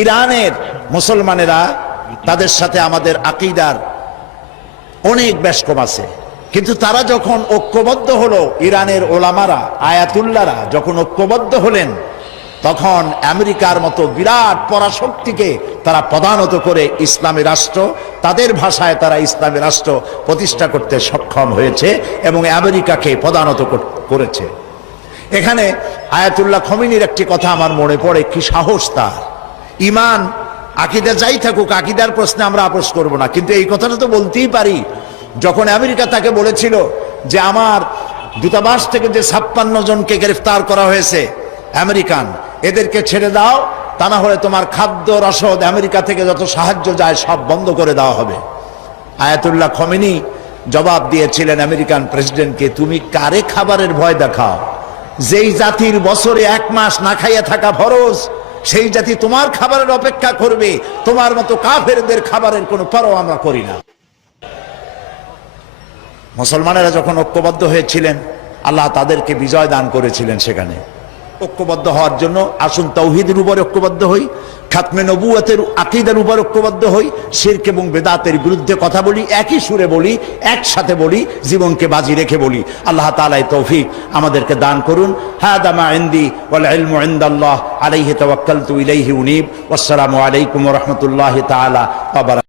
ইরানের মুসলমানেরা তাদের সাথে আমাদের আকীদার অনেক ব্যস্কম আছে, কিন্তু তারা যখন ঐক্যবদ্ধ হলো, ইরানের ওলামারা আয়াতুল্লাহরা যখন ঐক্যবদ্ধ হলেন, তখন আমেরিকার মতো বিরাট পরাশক্তিকে তারা পদানত করে ইসলামী রাষ্ট্র, তাদের ভাষায় তারা ইসলামী রাষ্ট্র প্রতিষ্ঠা করতে সক্ষম হয়েছে এবং আমেরিকাকে পদানত করেছে। এখানে আয়াতুল্লাহ খমিনীর একটি কথা আমার মনে পড়ে, কি সাহস তার! ইমান আকীদা যাই থাকুক, আকীদার প্রশ্নে আমরা আপোষ করব না, কিন্তু এই কথাটা তো বলতেই পারি। যখন আমেরিকা তাকে বলেছিল যে আমার দূতাবাস থেকে যে 56 জনকে গ্রেফতার করা হয়েছে আমেরিকান, এদেরকে ছেড়ে দাও, তা না হলে তোমার খাদ্য রসদ আমেরিকা থেকে যত সাহায্য যায় সব বন্ধ করে দেওয়া হবে। আয়াতুল্লাহ খমেনি জবাব দিয়েছিলেন আমেরিকান প্রেসিডেন্টকে, তুমি কারে খাবারের ভয় দেখাও? যেই জাতির বছরে 1 মাস না খাইয়া থাকা ফরজ, সেই জাতি তোমার খাবারের অপেক্ষা করবে? তোমার মতো কাফেরদের খাবারের কোনো পরোয়া আমরা করি না। মুসলমানেরা যখন ঐক্যবদ্ধ হয়েছিলেন, আল্লাহ তাদেরকে বিজয় দান করেছিলেন। সেখানে ঐক্যবদ্ধ হওয়ার জন্য আসুন তাওহীদের উপর ঐক্যবদ্ধ হই, খাতমে নবুয়তের আকীদার উপর ঐক্যবদ্ধ হই, শিরক এবং বেদাতের বিরুদ্ধে কথা বলি, একই সুরে বলি, একসাথে বলি, জীবনকে বাজি রেখে বলি। আল্লাহ তাআলা তৌফিক আমাদেরকে দান করুন। হাদা মা ইনদি ওয়াল ইলমু ইনদাল্লাহ আলাইহি তাওয়াক্কালতু ইলাইহি উনীব। ওয়াসসালামু আলাইকুম ওয়া রাহমাতুল্লাহি তাআলা ওয়া বারাকাতুহু।